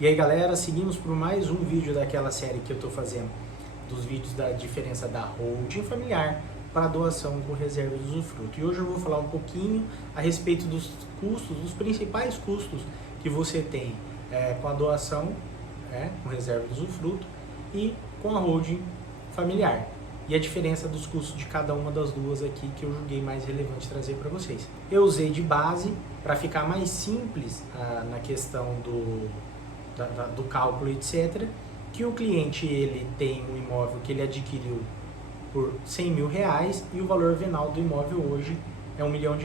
E aí galera, seguimos por mais um vídeo daquela série que eu estou fazendo, dos vídeos da diferença da holding familiar para a doação com reserva de usufruto. E hoje eu vou falar um pouquinho a respeito dos custos, dos principais custos que você tem com a doação com reserva de usufruto e com a holding familiar. E a diferença dos custos de cada uma das duas aqui que eu julguei mais relevante trazer para vocês. Eu usei de base para ficar mais simples na questão do cálculo, etc. Que o cliente ele tem um imóvel que ele adquiriu por 100 mil reais e o valor venal do imóvel hoje é R$1 milhão,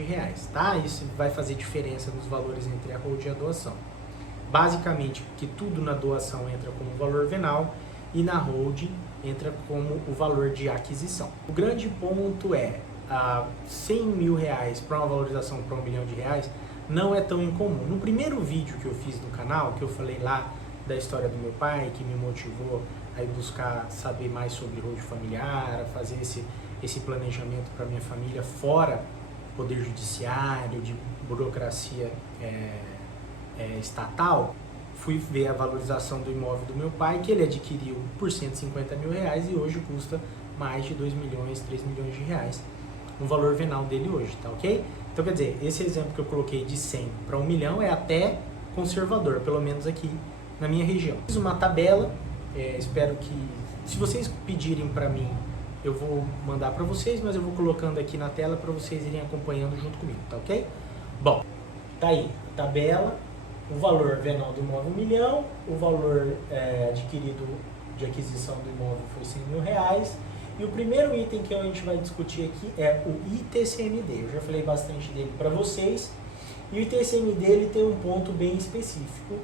tá? Isso vai fazer diferença nos valores entre a holding e a doação. Basicamente, porque tudo na doação entra como valor venal e na holding entra como o valor de aquisição. O grande ponto é 100 mil reais para uma valorização para R$1 milhão não é tão incomum. No primeiro vídeo que eu fiz no canal, que eu falei lá da história do meu pai, que me motivou a ir buscar saber mais sobre holding familiar, a fazer esse planejamento para minha família fora poder judiciário, de burocracia estatal, fui ver a valorização do imóvel do meu pai, que ele adquiriu por 150 mil reais e hoje custa mais de 2 milhões, 3 milhões de reais, o valor venal dele hoje, tá ok? Então, quer dizer, esse exemplo que eu coloquei de 100 para 1 milhão é até conservador, pelo menos aqui na minha região. Fiz uma tabela, espero que, se vocês pedirem para mim, eu vou mandar para vocês, mas eu vou colocando aqui na tela para vocês irem acompanhando junto comigo, tá ok? Bom, tá aí a tabela, o valor venal do imóvel 1 milhão, o valor adquirido de aquisição do imóvel foi 100 mil reais, e o primeiro item que a gente vai discutir aqui é o ITCMD. Eu já falei bastante dele para vocês, e o ITCMD ele tem um ponto bem específico,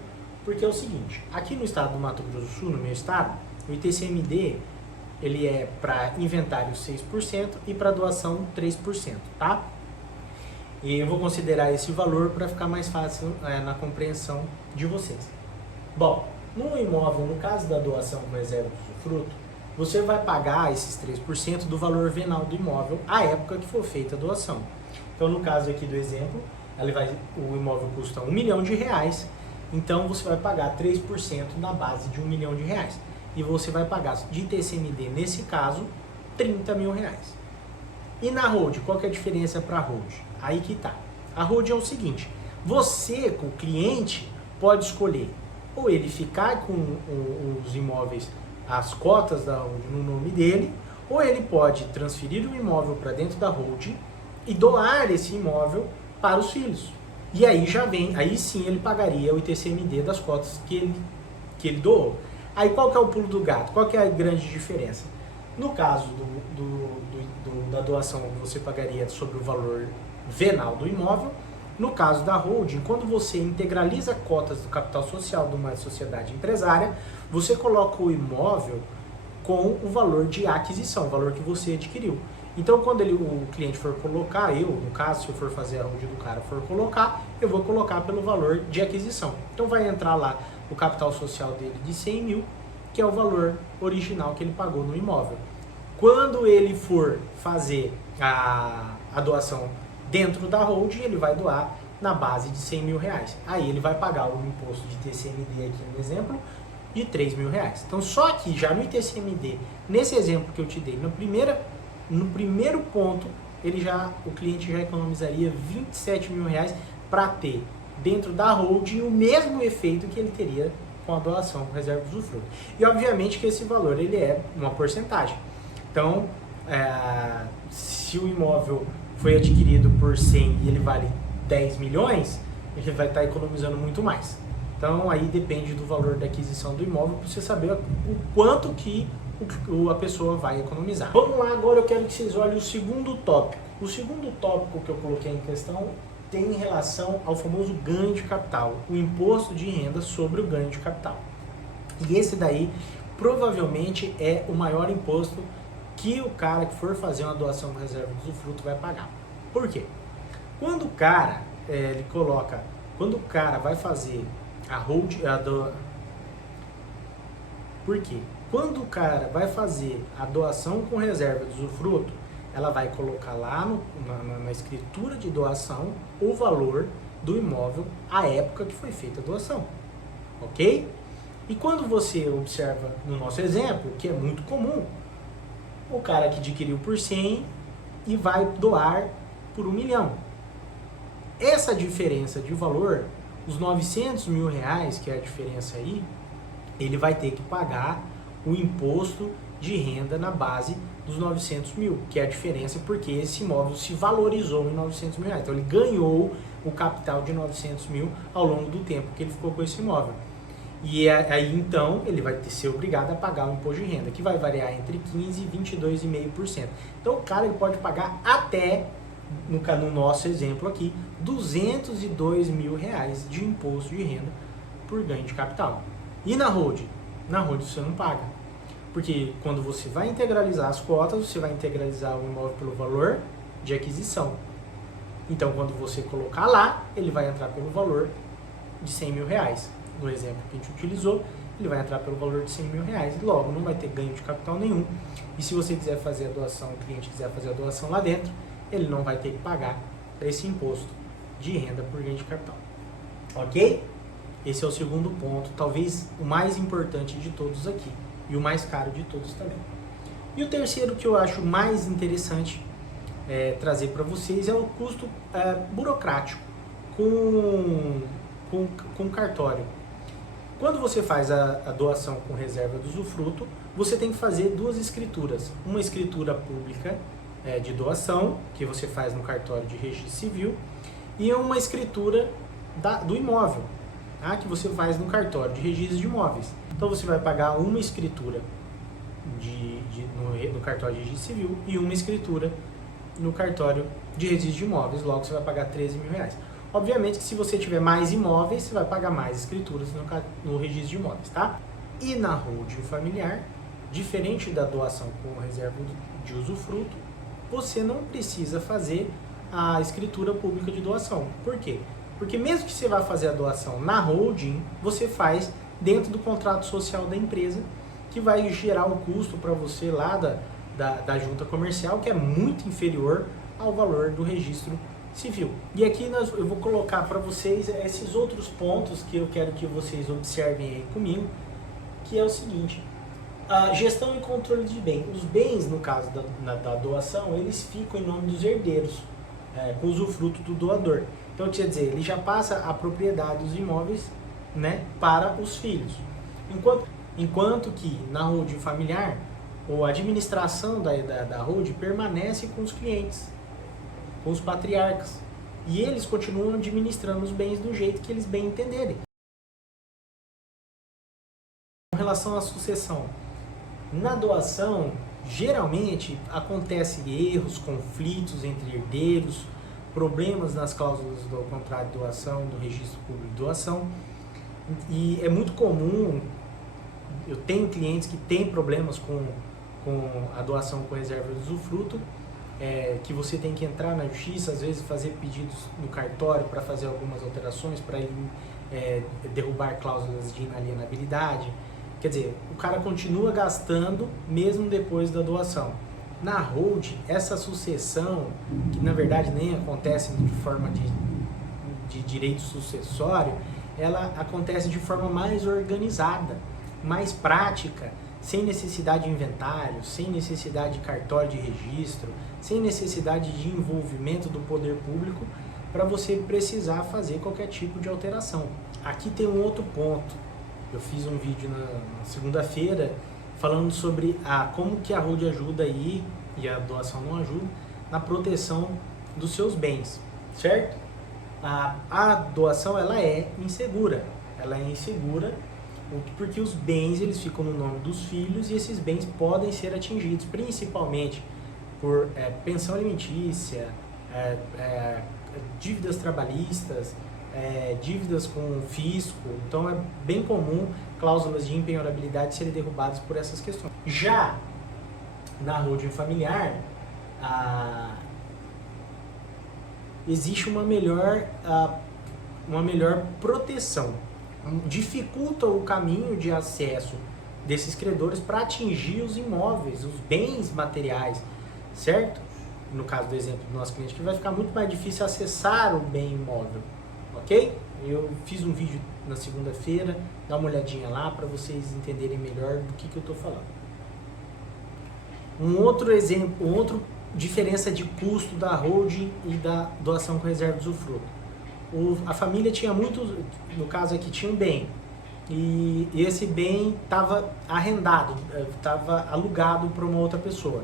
porque é o seguinte, aqui no estado do Mato Grosso do Sul, no meu estado, o ITCMD ele é para inventário 6% e para doação 3%, tá? E eu vou considerar esse valor para ficar mais fácil na compreensão de vocês. Bom, no imóvel, no caso da doação com reserva de usufruto, você vai pagar esses 3% do valor venal do imóvel à época que for feita a doação. Então, no caso aqui do exemplo, o imóvel custa R$1 milhão, então você vai pagar 3% na base de R$1 milhão. E você vai pagar de ITCMD, nesse caso, R$30 mil. E na holding, qual que é a diferença para a holding? Aí que tá. A holding é o seguinte, você, com o cliente, pode escolher ou ele ficar com os imóveis, as cotas da holding no nome dele, ou ele pode transferir o imóvel para dentro da holding e doar esse imóvel para os filhos. E aí aí sim ele pagaria o ITCMD das cotas que ele doou. Aí qual que é o pulo do gato? Qual que é a grande diferença? No caso da doação, você pagaria sobre o valor venal do imóvel. No caso da holding, quando você integraliza cotas do capital social de uma sociedade empresária, você coloca o imóvel com o valor de aquisição, o valor que você adquiriu. Então, quando o cliente for colocar, no caso, se eu for fazer a holding do cara, for colocar, eu vou colocar pelo valor de aquisição. Então, vai entrar lá o capital social dele de 100 mil, que é o valor original que ele pagou no imóvel. Quando ele for fazer a doação dentro da holding, ele vai doar na base de 100 mil reais. Aí ele vai pagar o imposto de ITCMD aqui no exemplo de 3 mil reais. Então só que já no ITCMD, nesse exemplo que eu te dei, no primeiro ponto, o cliente já economizaria 27 mil reais para ter dentro da holding o mesmo efeito que ele teria com a doação com reserva de usufruto. E obviamente que esse valor ele é uma porcentagem. Então, se o imóvel foi adquirido por 100 e ele vale 10 milhões, ele vai estar economizando muito mais. Então, aí depende do valor da aquisição do imóvel para você saber o quanto que a pessoa vai economizar. Vamos lá, agora eu quero que vocês olhem o segundo tópico. O segundo tópico que eu coloquei em questão tem relação ao famoso ganho de capital, o imposto de renda sobre o ganho de capital. E esse daí provavelmente é o maior imposto que o cara que for fazer uma doação com reserva de usufruto vai pagar. Por quê? Quando o cara vai fazer a holding, por quê? Quando o cara vai fazer a doação com reserva de usufruto, ela vai colocar lá na escritura de doação o valor do imóvel à época que foi feita a doação, ok? E quando você observa no nosso exemplo, que é muito comum, o cara que adquiriu por 100 e vai doar por 1 milhão. Essa diferença de valor, os 900 mil reais, que é a diferença aí, ele vai ter que pagar o imposto de renda na base dos 900 mil, que é a diferença porque esse imóvel se valorizou em 900 mil reais. Então ele ganhou o capital de 900 mil ao longo do tempo que ele ficou com esse imóvel. E aí então ele vai ser obrigado a pagar o imposto de renda, que vai variar entre 15% e 22,5%. Então o cara ele pode pagar até, no nosso exemplo aqui, 202 mil reais de imposto de renda por ganho de capital. E na holding? Na holding você não paga. Porque quando você vai integralizar as cotas, você vai integralizar o imóvel pelo valor de aquisição. Então quando você colocar lá, ele vai entrar pelo valor de 100 mil reais. No exemplo que a gente utilizou, ele vai entrar pelo valor de 100 mil reais e logo não vai ter ganho de capital nenhum. E se você quiser fazer a doação, o cliente quiser fazer a doação lá dentro, ele não vai ter que pagar esse imposto de renda por ganho de capital. Ok? Esse é o segundo ponto, talvez o mais importante de todos aqui e o mais caro de todos também. E o terceiro que eu acho mais interessante trazer para vocês é o custo burocrático com cartório. Quando você faz a doação com reserva do usufruto, você tem que fazer duas escrituras. Uma escritura pública de doação, que você faz no cartório de registro civil, e uma escritura do imóvel, tá? Que você faz no cartório de registro de imóveis. Então você vai pagar uma escritura no cartório de registro civil e uma escritura no cartório de registro de imóveis, logo você vai pagar 13 mil reais. Obviamente que se você tiver mais imóveis, você vai pagar mais escrituras no registro de imóveis, tá? E na holding familiar, diferente da doação com reserva de usufruto, você não precisa fazer a escritura pública de doação. Por quê? Porque mesmo que você vá fazer a doação na holding, você faz dentro do contrato social da empresa, que vai gerar um custo para você lá da junta comercial, que é muito inferior ao valor do registro civil. E aqui eu vou colocar para vocês esses outros pontos que eu quero que vocês observem aí comigo, que é o seguinte: a gestão e controle de bens. Os bens, no caso da doação, eles ficam em nome dos herdeiros, com usufruto do doador. Então, quer dizer, ele já passa a propriedade dos imóveis, né, para os filhos. Enquanto que na holding familiar, ou a administração da holding permanece com os clientes, com os patriarcas. E eles continuam administrando os bens do jeito que eles bem entenderem. Com relação à sucessão, na doação, geralmente acontecem erros, conflitos entre herdeiros, problemas nas cláusulas do contrato de doação, do registro público de doação. E é muito comum, eu tenho clientes que têm problemas com a doação com reserva de usufruto, que você tem que entrar na justiça, às vezes fazer pedidos no cartório para fazer algumas alterações, para ele derrubar cláusulas de inalienabilidade. Quer dizer, o cara continua gastando mesmo depois da doação. Na holding, essa sucessão, que na verdade nem acontece de forma de direito sucessório, ela acontece de forma mais organizada, mais prática, sem necessidade de inventário, sem necessidade de cartório de registro, sem necessidade de envolvimento do poder público para você precisar fazer qualquer tipo de alteração. Aqui tem um outro ponto. Eu fiz um vídeo na segunda-feira falando sobre como que a holding ajuda aí, e a doação não ajuda, na proteção dos seus bens, certo? A doação ela é insegura. Ela é insegura porque os bens eles ficam no nome dos filhos e esses bens podem ser atingidos principalmente por pensão alimentícia, dívidas trabalhistas, dívidas com o fisco. Então é bem comum cláusulas de impenhorabilidade serem derrubadas por essas questões. Já na holding familiar, existe uma melhor proteção. Dificulta o caminho de acesso desses credores para atingir os imóveis, os bens materiais, certo? No caso do exemplo do nosso cliente, que vai ficar muito mais difícil acessar o bem imóvel, ok? Eu fiz um vídeo na segunda-feira, dá uma olhadinha lá para vocês entenderem melhor do que eu estou falando. Um outro exemplo, diferença de custo da holding e da doação com reserva de usufruto. A família tinha muito, no caso aqui, tinha um bem, e esse bem estava arrendado, estava alugado para uma outra pessoa.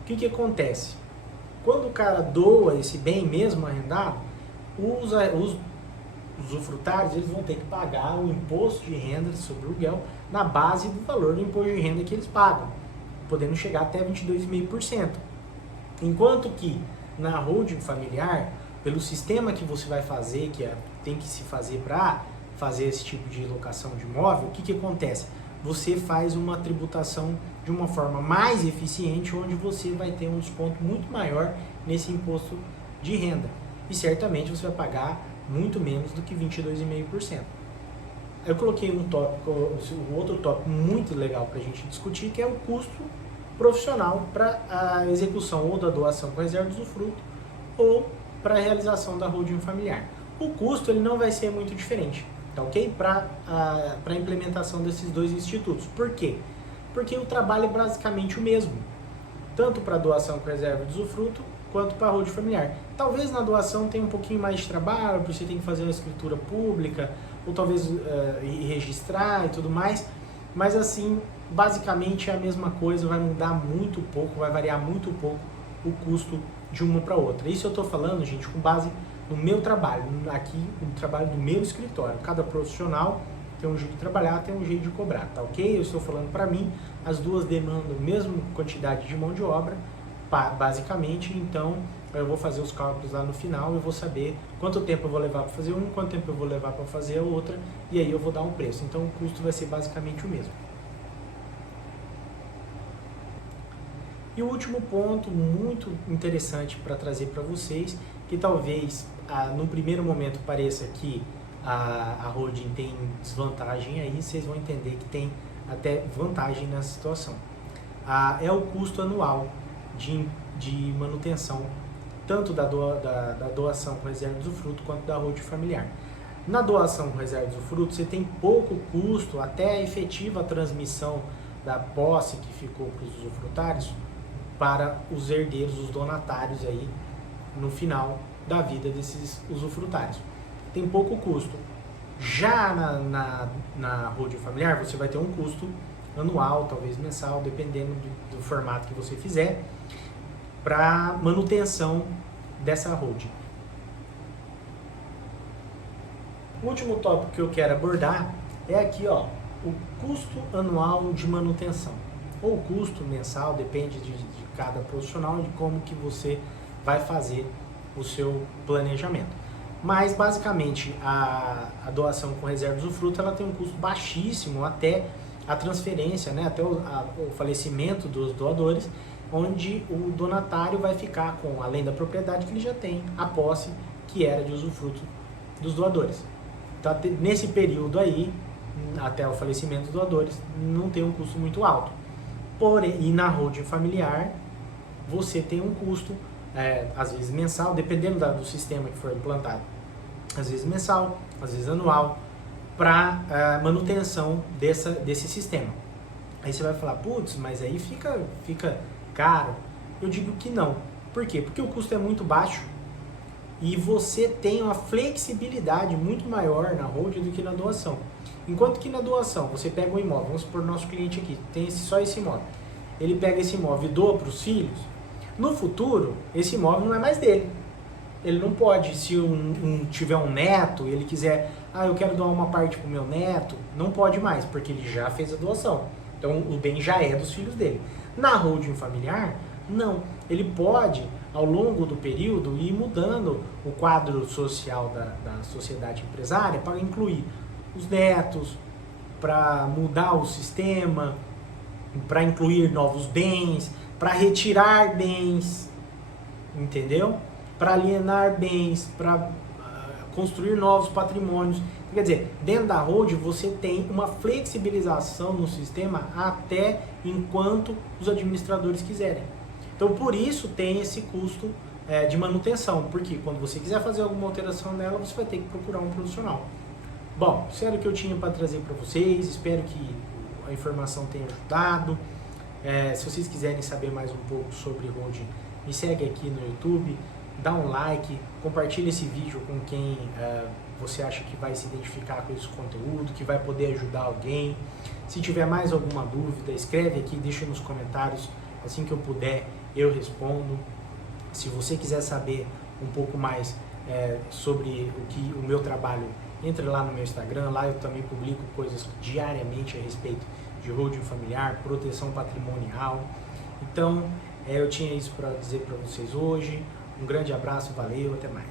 O que acontece? Quando o cara doa esse bem mesmo arrendado, os usufrutários eles vão ter que pagar o imposto de renda sobre o aluguel na base do valor do imposto de renda que eles pagam, podendo chegar até 22,5%. Enquanto que na holding familiar, pelo sistema que você vai fazer, tem que se fazer para fazer esse tipo de locação de imóvel, o que acontece? Você faz uma tributação de uma forma mais eficiente, onde você vai ter um desconto muito maior nesse imposto de renda. E certamente você vai pagar muito menos do que 22,5%. Eu coloquei um outro tópico muito legal para a gente discutir, que é o custo profissional para a execução ou da doação com reserva de usufruto ou para a realização da holding familiar. O custo ele não vai ser muito diferente, tá ok? Para a implementação desses dois institutos. Por quê? Porque o trabalho é basicamente o mesmo, tanto para a doação com reserva de usufruto quanto para a holding familiar. Talvez na doação tenha um pouquinho mais de trabalho, porque você tem que fazer uma escritura pública, ou talvez registrar e tudo mais, mas assim, basicamente é a mesma coisa, vai mudar muito pouco, vai variar muito pouco o custo de uma para outra. Isso eu estou falando, gente, com base no meu trabalho, aqui no trabalho do meu escritório. Cada profissional tem um jeito de trabalhar, tem um jeito de cobrar, tá ok? Eu estou falando para mim, as duas demandam a mesma quantidade de mão de obra, basicamente, então eu vou fazer os cálculos lá no final, eu vou saber quanto tempo eu vou levar para fazer um, quanto tempo eu vou levar para fazer a outra, e aí eu vou dar um preço. Então o custo vai ser basicamente o mesmo. E o último ponto muito interessante para trazer para vocês, que talvez no primeiro momento pareça que a holding tem desvantagem, aí vocês vão entender que tem até vantagem nessa situação. É o custo anual de manutenção, tanto da doação com reserva de usufruto quanto da holding familiar. Na doação com reserva de usufruto, você tem pouco custo até a efetiva transmissão da posse que ficou para os usufrutários para os herdeiros, os donatários aí no final da vida desses usufrutários. Tem pouco custo. Já na holding familiar, você vai ter um custo anual, talvez mensal, dependendo do formato que você fizer, para manutenção dessa holding. O último tópico que eu quero abordar é aqui, ó, o custo anual de manutenção, ou custo mensal, depende de cada profissional, de como que você vai fazer o seu planejamento. Mas basicamente a doação com reserva de usufruto ela tem um custo baixíssimo até a transferência, né, até o falecimento dos doadores, onde o donatário vai ficar com, além da propriedade que ele já tem, a posse que era de usufruto dos doadores. Então, nesse período aí, até o falecimento dos doadores, não tem um custo muito alto. Porém, e na holding familiar, você tem um custo, às vezes mensal, dependendo do sistema que for implantado, às vezes mensal, às vezes anual, para manutenção desse sistema. Aí você vai falar, putz, mas aí fica caro. Eu digo que não. Por quê? Porque o custo é muito baixo e você tem uma flexibilidade muito maior na holding do que na doação. Enquanto que na doação, você pega um imóvel, vamos supor, nosso cliente aqui, tem só esse imóvel. Ele pega esse imóvel e doa para os filhos. No futuro, esse imóvel não é mais dele. Ele não pode, se tiver um neto, ele quiser, eu quero doar uma parte para o meu neto, não pode mais, porque ele já fez a doação. Então, o bem já é dos filhos dele. Na holding familiar, não. Ele pode, ao longo do período, ir mudando o quadro social da sociedade empresária para incluir os netos, para mudar o sistema, para incluir novos bens, para retirar bens, entendeu? Para alienar bens, para construir novos patrimônios. Quer dizer, dentro da holding você tem uma flexibilização no sistema até enquanto os administradores quiserem. Então, por isso tem esse custo de manutenção, porque quando você quiser fazer alguma alteração nela, você vai ter que procurar um profissional. Bom, isso era o que eu tinha para trazer para vocês, espero que a informação tenha ajudado. Se vocês quiserem saber mais um pouco sobre holding, me segue aqui no YouTube, dá um like, compartilha esse vídeo com quem você acha que vai se identificar com esse conteúdo, que vai poder ajudar alguém. Se tiver mais alguma dúvida, escreve aqui, deixa nos comentários, assim que eu puder eu respondo. Se você quiser saber um pouco mais sobre o meu trabalho, entre lá no meu Instagram, lá eu também publico coisas diariamente a respeito de holding familiar, proteção patrimonial. Então, eu tinha isso para dizer para vocês hoje. Um grande abraço, valeu, até mais.